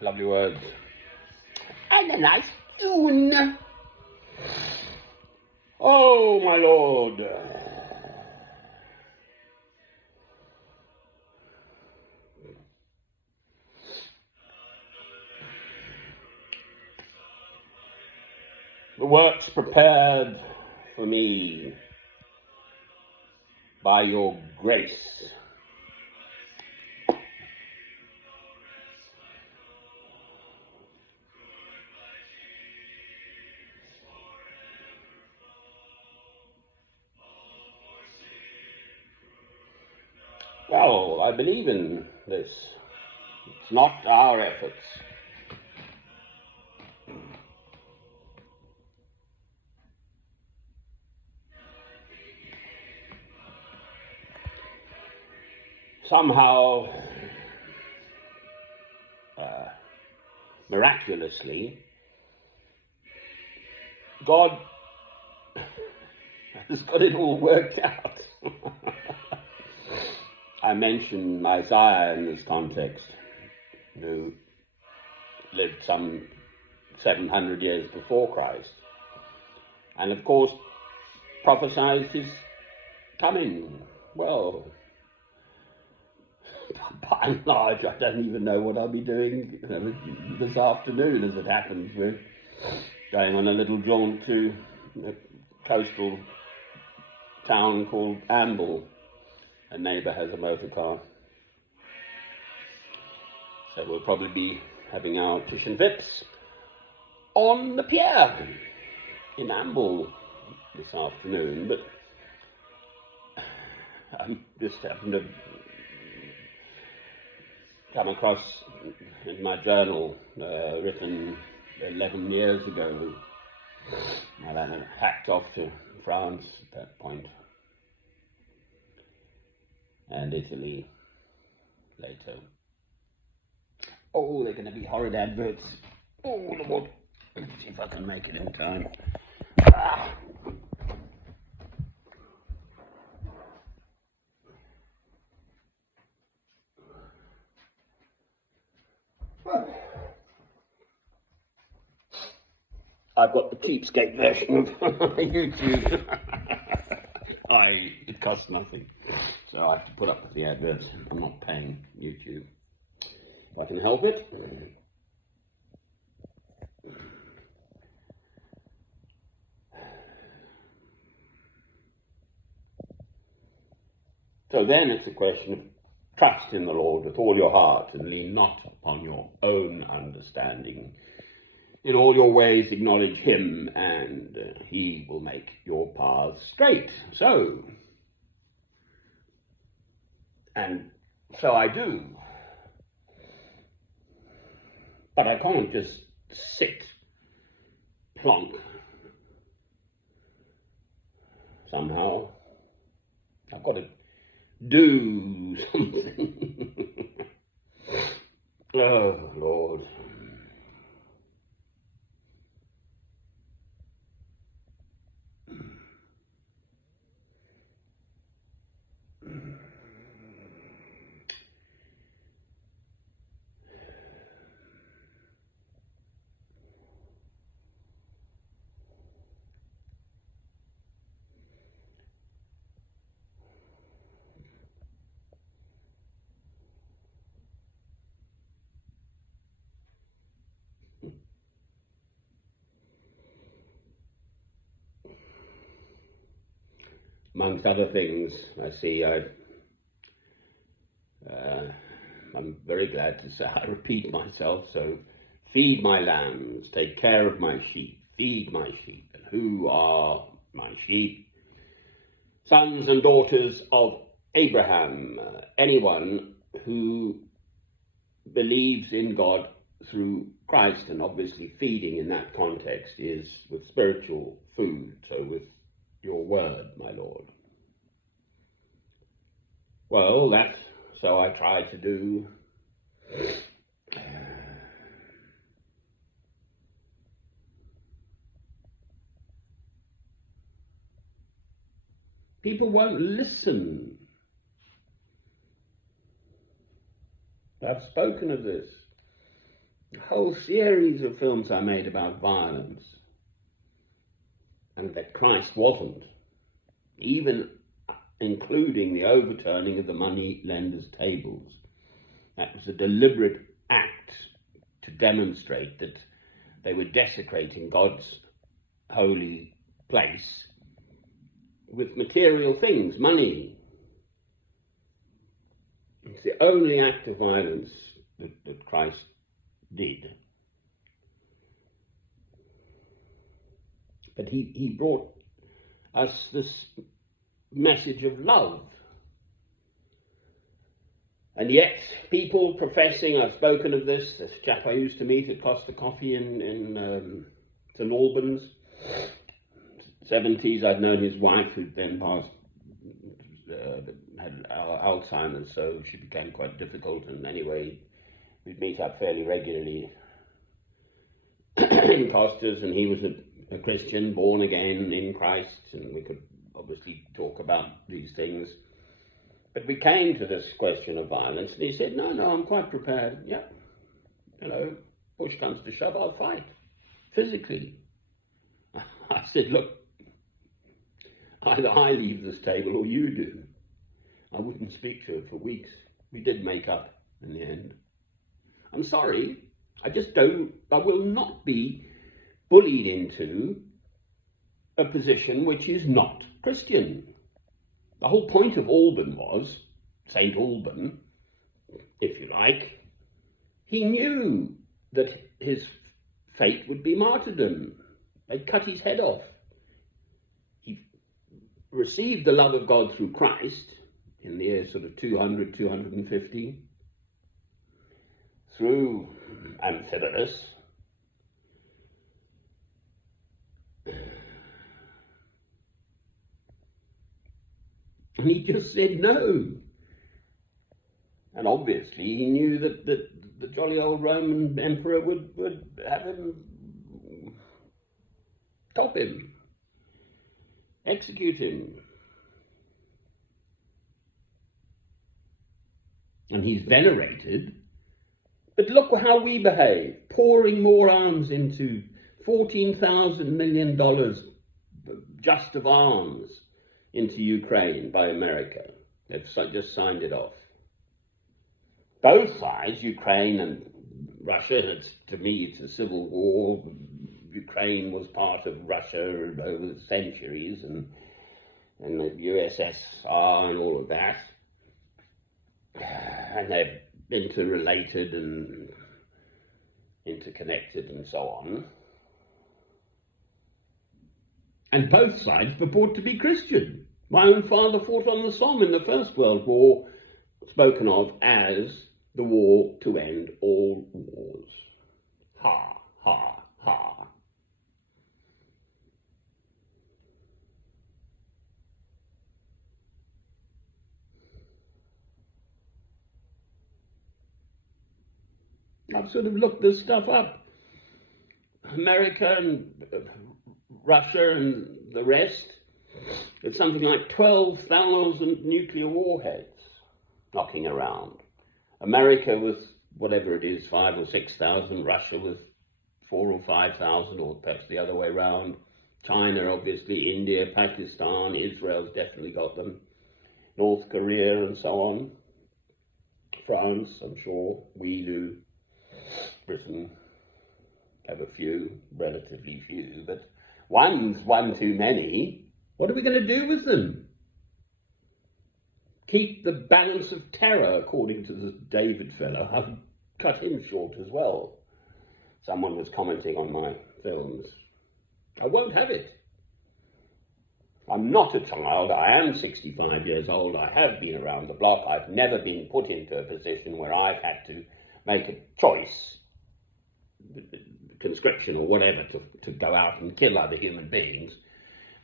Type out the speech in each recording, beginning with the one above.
Lovely words. And a nice tune. Oh, my Lord. The works prepared for me by your grace. Well, I believe in this. It's not our efforts. Somehow, miraculously, God has got it all worked out. I mention Isaiah in this context, who lived some 700 years before Christ, and of course prophesied his coming. Well, by and large, I don't even know what I'll be doing this afternoon, as it happens. We're going on a little jaunt to a coastal town called Amble. A neighbour has a motor car. So we'll probably be having our Tish and Vips on the pier in Amble this afternoon. But I just happened to come across in my journal, written 11 years ago. I then hacked off to France at that point, and Italy later. Oh, they're going to be horrid adverts. Oh, Lord. Let's see if I can make it in time. I've got the cheapskate version of YouTube. It costs nothing, so I have to put up with the adverts. I'm not paying YouTube if I can help it. So then it's a question of trust in the Lord with all your heart and lean not upon your own understanding. In all your ways acknowledge him, and he will make your paths straight. So I do. But I can't just sit plonk. Somehow I've got to do something. Oh, Lord. Amongst other things, I see I'm very glad to say, I repeat myself, so feed my lambs, take care of my sheep, feed my sheep. And who are my sheep? Sons and daughters of Abraham, anyone who believes in God through Christ, and obviously feeding in that context is with spiritual food, so with your word, my Lord. Well, that's so I try to do. People won't listen. I've spoken of this. A whole series of films I made about violence, and that Christ wasn't, even including the overturning of the money lenders' tables. That was a deliberate act to demonstrate that they were desecrating God's holy place with material things, money. It's the only act of violence that Christ did. But he brought us this message of love. And yet, people professing, I've spoken of this chap I used to meet at Costa Coffee in St Albans, 70s. I'd known his wife, who'd then passed, had Alzheimer's, so she became quite difficult. And anyway, we'd meet up fairly regularly in Costas, and he was a Christian, born again in Christ, and we could obviously talk about these things. But we came to this question of violence, and he said, no, I'm quite prepared. Yeah, push comes to shove, I'll fight, physically. I said, look, either I leave this table or you do. I wouldn't speak to it for weeks. We did make up in the end. I'm sorry, I will not be bullied into a position which is not Christian. The whole point of Alban was, St. Alban, if you like, he knew that his fate would be martyrdom. They'd cut his head off. He received the love of God through Christ in the year sort of 200, 250, through Amphibolus. And he just said no. And obviously he knew that the jolly old Roman emperor would have him, top him, execute him. And he's venerated. But look how we behave, pouring more arms into $14,000 million just of arms into Ukraine by America. They've just signed it off. Both sides, Ukraine and Russia, to me it's a civil war. Ukraine was part of Russia over the centuries, and the USSR and all of that. And they're interrelated and interconnected and so on. And both sides purport to be Christian. My own father fought on the Somme in the First World War, spoken of as the war to end all wars. Ha, ha, ha. I've sort of looked this stuff up. America and Russia and the rest, it's something like 12,000 nuclear warheads knocking around. America with whatever it is, 5,000 or 6,000, Russia with 4,000 or 5,000, or perhaps the other way around. China, obviously, India, Pakistan, Israel's definitely got them. North Korea and so on. France, I'm sure, we do. Britain have a few, relatively few, but one's one too many. What are we going to do with them? Keep the balance of terror, according to the David fellow. I've cut him short as well. Someone was commenting on my films. I won't have it. I'm not a child. I am 65 years old. I have been around the block. I've never been put into a position where I've had to make a choice, conscription or whatever, to go out and kill other human beings.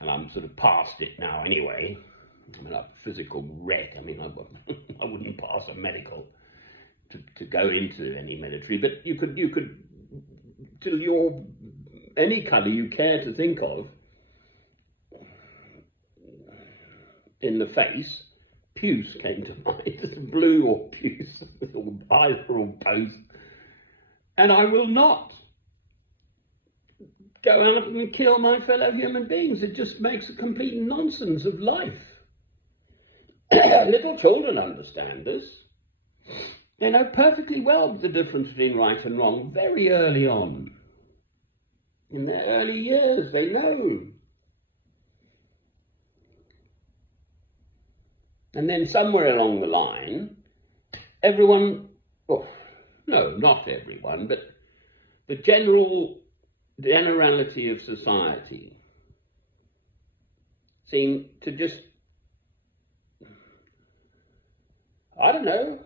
And I'm sort of past it now anyway. I mean, I'm a physical wreck. I mean, I wouldn't pass a medical to go into any military. But you could, till you're any colour you care to think of, in the face, puce came to mind. Blue or puce, or either or both. And I will not go out and kill my fellow human beings. It just makes a complete nonsense of life. Little children understand this. They know perfectly well the difference between right and wrong very early on. In their early years, they know. And then somewhere along the line, everyone, well, no, not everyone, but the generality of society seem to just, I don't know,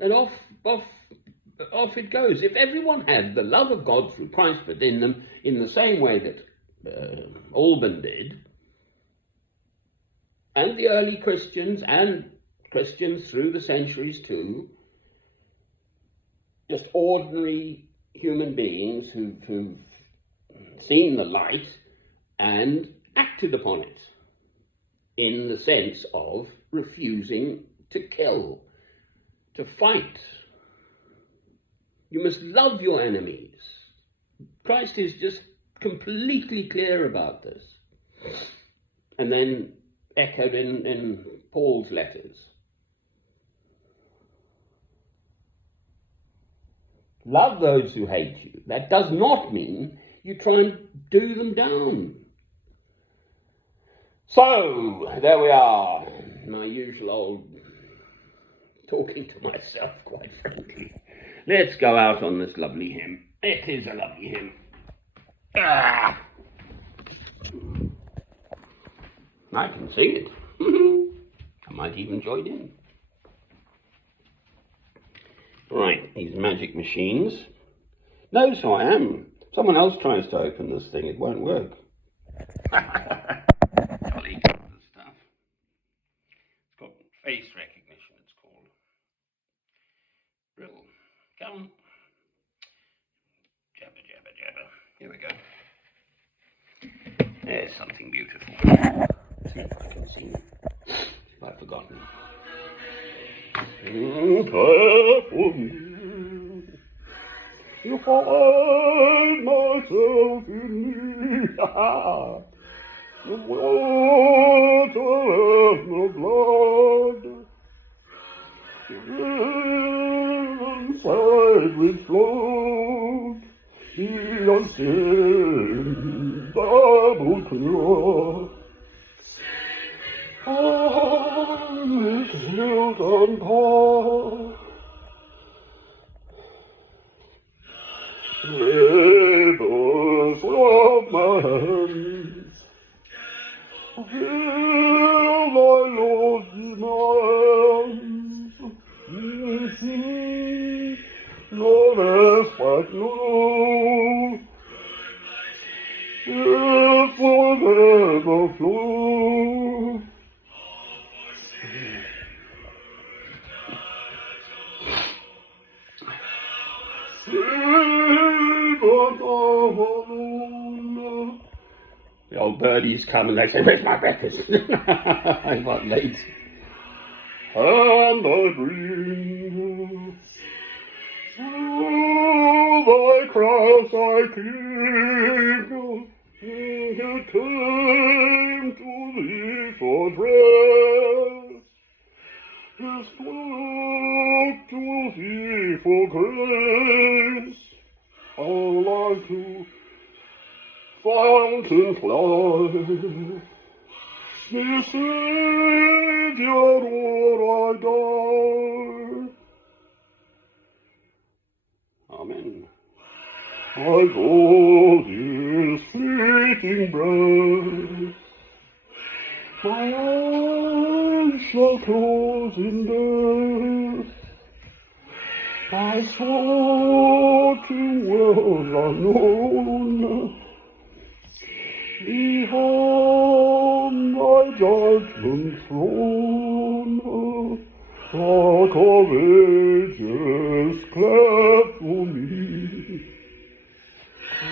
and off it goes. If everyone had the love of God through Christ within them in the same way that Alban did, and the early Christians, and Christians through the centuries too, just ordinary human beings who've seen the light and acted upon it in the sense of refusing to kill, to fight. You must love your enemies. Christ is just completely clear about this. And then echoed in Paul's letters. Love those who hate you. That does not mean you try and do them down. So, there we are. My usual old talking to myself, quite frankly. Let's go out on this lovely hymn. It is a lovely hymn. Ah! I can sing it. I might even join in. Right, these magic machines. No, so I am. Someone else tries to open this thing, it won't work. Jolly good stuff. It's got face recognition, it's called. Real. Come on. Jabber, jabber, jabber. Here we go. There's something beautiful. See if I can sing. If I've forgotten. Care for me. You find myself in me. The water and the blood. The inside which flowed. The unseen double cure. On this hilt and paw, labors of my hands, fill thy Lord's demands, no respite, no, it forever flow. The old birdies come and they say, "Where's my breakfast?" I got late. And I bring thy cross I cling, it came to thee for dress, his flock to thee for grace, all like to fountain fly. The Saviour, or I die. Amen. I go this sweet fitting breath. My eyes shall close in death. I swore to worlds unknown, behind thy judgment throne, the courageous clap for me. I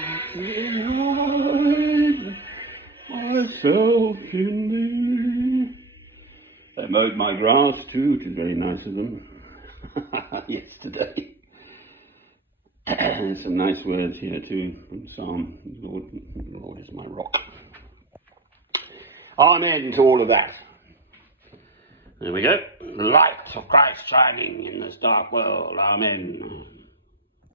hide myself in thee. They mowed my grass too, which is very nice of them. Yesterday. There's some nice words here too from Psalm. Lord is my rock. Amen to all of that. There we go. The light of Christ shining in this dark world. Amen.